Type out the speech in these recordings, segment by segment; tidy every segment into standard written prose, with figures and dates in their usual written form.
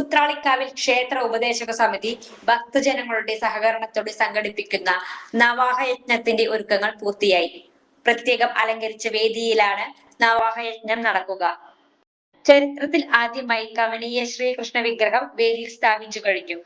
ഉത്രാളിക്കാവിൽ ക്ഷേത്ര ഉപദേശക സമിതി ഭക്തജനങ്ങളുടെ സഹകരണത്തോടെ സംഘടിപ്പിക്കുന്ന നവാഹയജ്ഞത്തിന്റെ ഒരുക്കങ്ങൾ പൂർത്തിയായി. പ്രത്യേകം അലങ്കരിച്ച വേദിയിലാണ് നവാഹയജ്ഞം നടക്കുക. ചരിത്രത്തിൽ ആദ്യമായി കമനീയ ശ്രീകൃഷ്ണ വിഗ്രഹം വേദിയിൽ സ്ഥാപിച്ചു കഴിഞ്ഞു.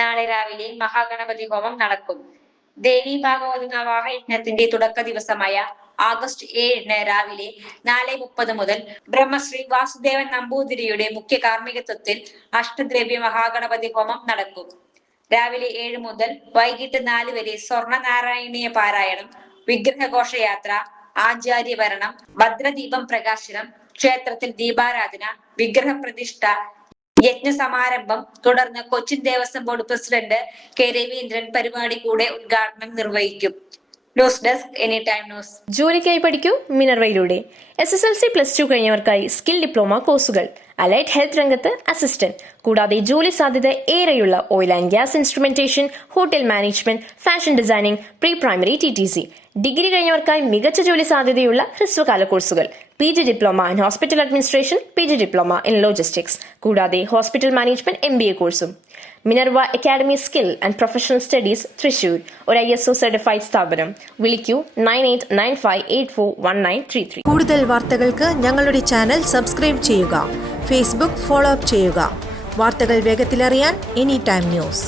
നാളെ രാവിലെ മഹാഗണപതി ഹോമം നടക്കും. ദേവി ഭാഗവത നവാഹയജ്ഞത്തിന്റെ തുടക്ക ദിവസമായ ആഗസ്റ്റ് 7 രാവിലെ 4:30 മുതൽ ബ്രഹ്മശ്രീ വാസുദേവൻ നമ്പൂതിരിയുടെ മുഖ്യ കാർമ്മികത്വത്തിൽ അഷ്ടദ്രവ്യ മഹാഗണപതി ഹോമം നടക്കും. രാവിലെ 7 മുതൽ വൈകിട്ട് 4 വരെ സ്വർണ്ണ നാരായണീയ പാരായണം, വിഗ്രഹഘോഷയാത്ര, ആചാര്യഭരണം, ഭദ്രദീപം പ്രകാശനം, ക്ഷേത്രത്തിൽ ദീപാരാധന, വിഗ്രഹ പ്രതിഷ്ഠ, യജ്ഞസമാരംഭം. തുടർന്ന് Cochin Devaswom board president K Raveendran പരിപാടി കൂടെ ഉദ്ഘാടനം നിർവഹിക്കും. News desk any time news. ജോലിക്കായി പഠിക്കൂ മിനർവയിലൂടെ. SSLC+2 കഴിഞ്ഞവർക്കായി സ്കിൽ ഡിപ്ലോമ കോഴ്സുകൾ, അലൈഡ് ഹെൽത്ത് രംഗത്ത് അസിസ്റ്റന്റ്, കൂടാതെ ജോലി സാധ്യത ഏറെയുള്ള oil and gas instrumentation, hotel management, fashion designing, pre primary TTC. Degree കഴിഞ്ഞവർക്കായി മികച്ച ജോലി സാധ്യതയുള്ള ഹ്രസ്വകാല കോഴ്സുകൾ, PG diploma in hospital administration, PG diploma in logistics, കൂടാതെ ഹോസ്പിറ്റൽ മാനേജ്മെന്റ് MBA കോഴ്സും. Minerva academy skill and professional studies Thrissur, ഒരു ISO സർട്ടിഫൈഡ് സ്ഥാപനം. വിളിക്കൂ 9895841933. കൂടുതൽ വാർത്തകൾക്ക് ഞങ്ങളുടെ ചാനൽ സബ്സ്ക്രൈബ് ചെയ്യുക. ഫേസ്ബുക്ക് ഫോളോ അപ്പ് ചെയ്യുക. വാർത്തകൾ വേഗത്തിലറിയാൻ എനി ടൈം ന്യൂസ്.